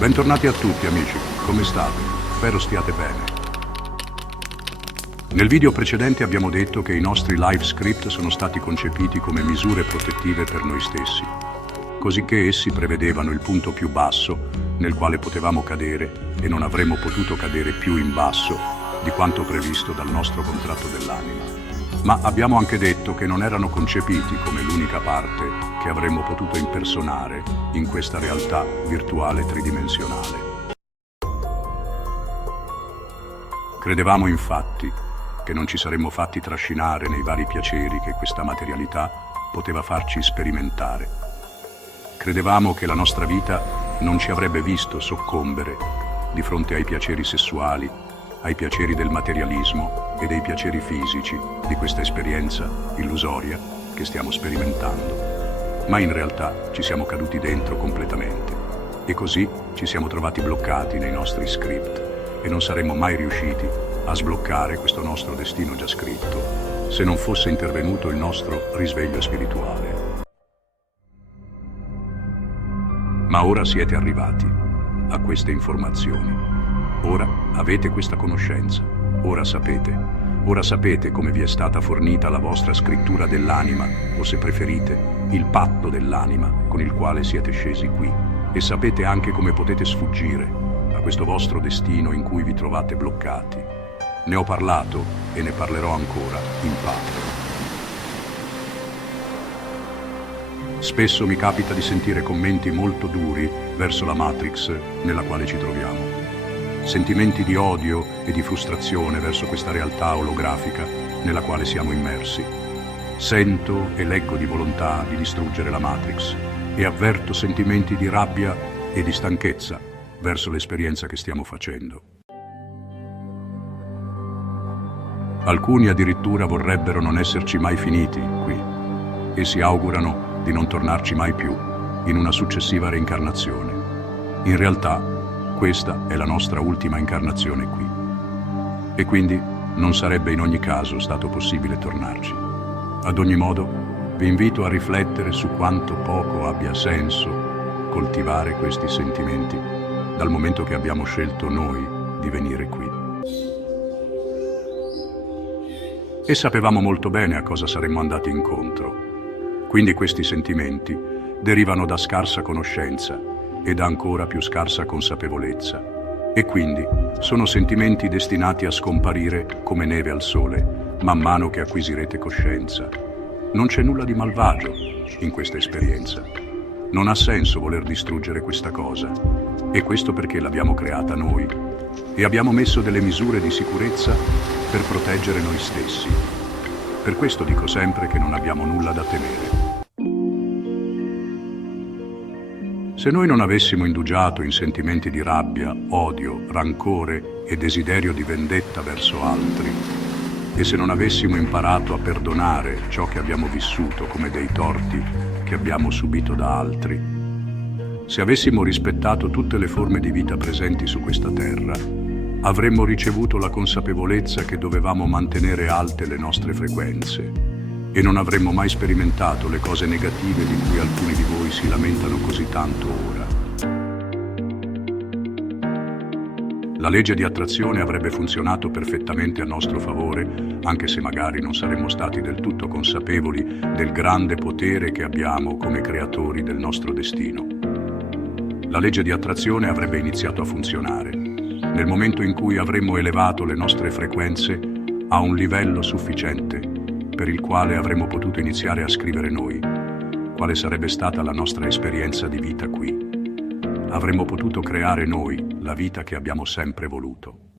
Bentornati a tutti amici, come state? Spero stiate bene. Nel video precedente abbiamo detto che i nostri live script sono stati concepiti come misure protettive per noi stessi, cosicché essi prevedevano il punto più basso nel quale potevamo cadere e non avremmo potuto cadere più in basso di quanto previsto dal nostro contratto dell'anima. Ma abbiamo anche detto che non erano concepiti come l'unica parte che avremmo potuto impersonare in questa realtà virtuale tridimensionale. Credevamo infatti che non ci saremmo fatti trascinare nei vari piaceri che questa materialità poteva farci sperimentare. Credevamo che la nostra vita non ci avrebbe visto soccombere di fronte ai piaceri sessuali, ai piaceri del materialismo e dei piaceri fisici di questa esperienza illusoria che stiamo sperimentando. Ma in realtà ci siamo caduti dentro completamente e così ci siamo trovati bloccati nei nostri script e non saremmo mai riusciti a sbloccare questo nostro destino già scritto se non fosse intervenuto il nostro risveglio spirituale. Ma ora siete arrivati a queste informazioni. Ora avete questa conoscenza, ora sapete come vi è stata fornita la vostra scrittura dell'anima, o se preferite, il patto dell'anima con il quale siete scesi qui, e sapete anche come potete sfuggire a questo vostro destino in cui vi trovate bloccati. Ne ho parlato e ne parlerò ancora in parte. Spesso mi capita di sentire commenti molto duri verso la Matrix nella quale ci troviamo. Sentimenti di odio e di frustrazione verso questa realtà olografica nella quale siamo immersi. Sento e leggo di volontà di distruggere la Matrix e avverto sentimenti di rabbia e di stanchezza verso l'esperienza che stiamo facendo. Alcuni addirittura vorrebbero non esserci mai finiti qui e si augurano di non tornarci mai più in una successiva reincarnazione. In realtà, questa è la nostra ultima incarnazione qui. E quindi non sarebbe in ogni caso stato possibile tornarci. Ad ogni modo, vi invito a riflettere su quanto poco abbia senso coltivare questi sentimenti, dal momento che abbiamo scelto noi di venire qui. E sapevamo molto bene a cosa saremmo andati incontro. Quindi questi sentimenti derivano da scarsa conoscenza e da ancora più scarsa consapevolezza, e quindi sono sentimenti destinati a scomparire come neve al sole man mano che acquisirete coscienza. Non c'è nulla di malvagio in questa esperienza. Non ha senso voler distruggere questa cosa, e questo perché l'abbiamo creata noi e abbiamo messo delle misure di sicurezza per proteggere noi stessi. Per questo dico sempre che non abbiamo nulla da temere. Se noi non avessimo indugiato in sentimenti di rabbia, odio, rancore e desiderio di vendetta verso altri, e se non avessimo imparato a perdonare ciò che abbiamo vissuto come dei torti che abbiamo subito da altri, se avessimo rispettato tutte le forme di vita presenti su questa terra, avremmo ricevuto la consapevolezza che dovevamo mantenere alte le nostre frequenze e non avremmo mai sperimentato le cose negative di cui alcuni di voi si lamentano così tanto ora. La legge di attrazione avrebbe funzionato perfettamente a nostro favore, anche se magari non saremmo stati del tutto consapevoli del grande potere che abbiamo come creatori del nostro destino. La legge di attrazione avrebbe iniziato a funzionare nel momento in cui avremmo elevato le nostre frequenze a un livello sufficiente per il quale avremmo potuto iniziare a scrivere noi quale sarebbe stata la nostra esperienza di vita qui. Avremmo potuto creare noi la vita che abbiamo sempre voluto.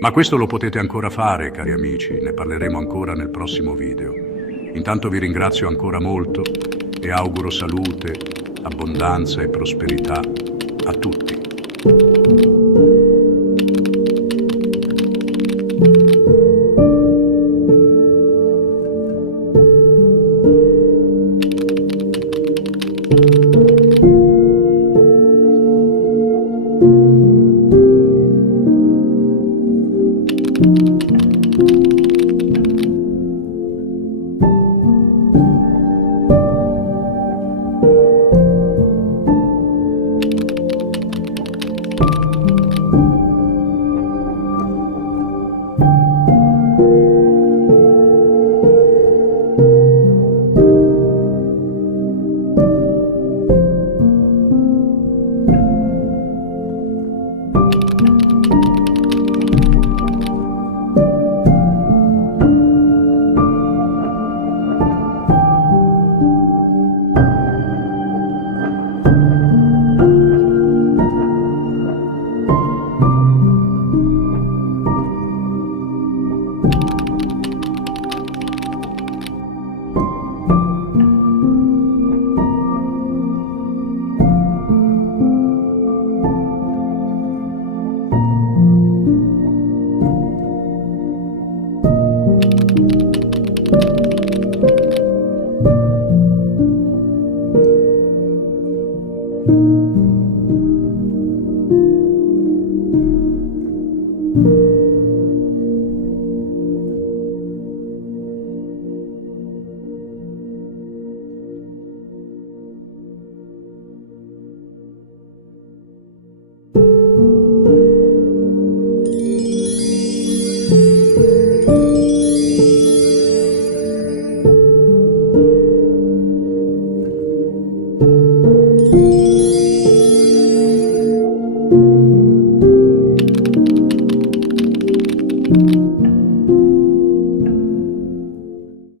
Ma questo lo potete ancora fare, cari amici, ne parleremo ancora nel prossimo video. Intanto vi ringrazio ancora molto e auguro salute, abbondanza e prosperità a tutti.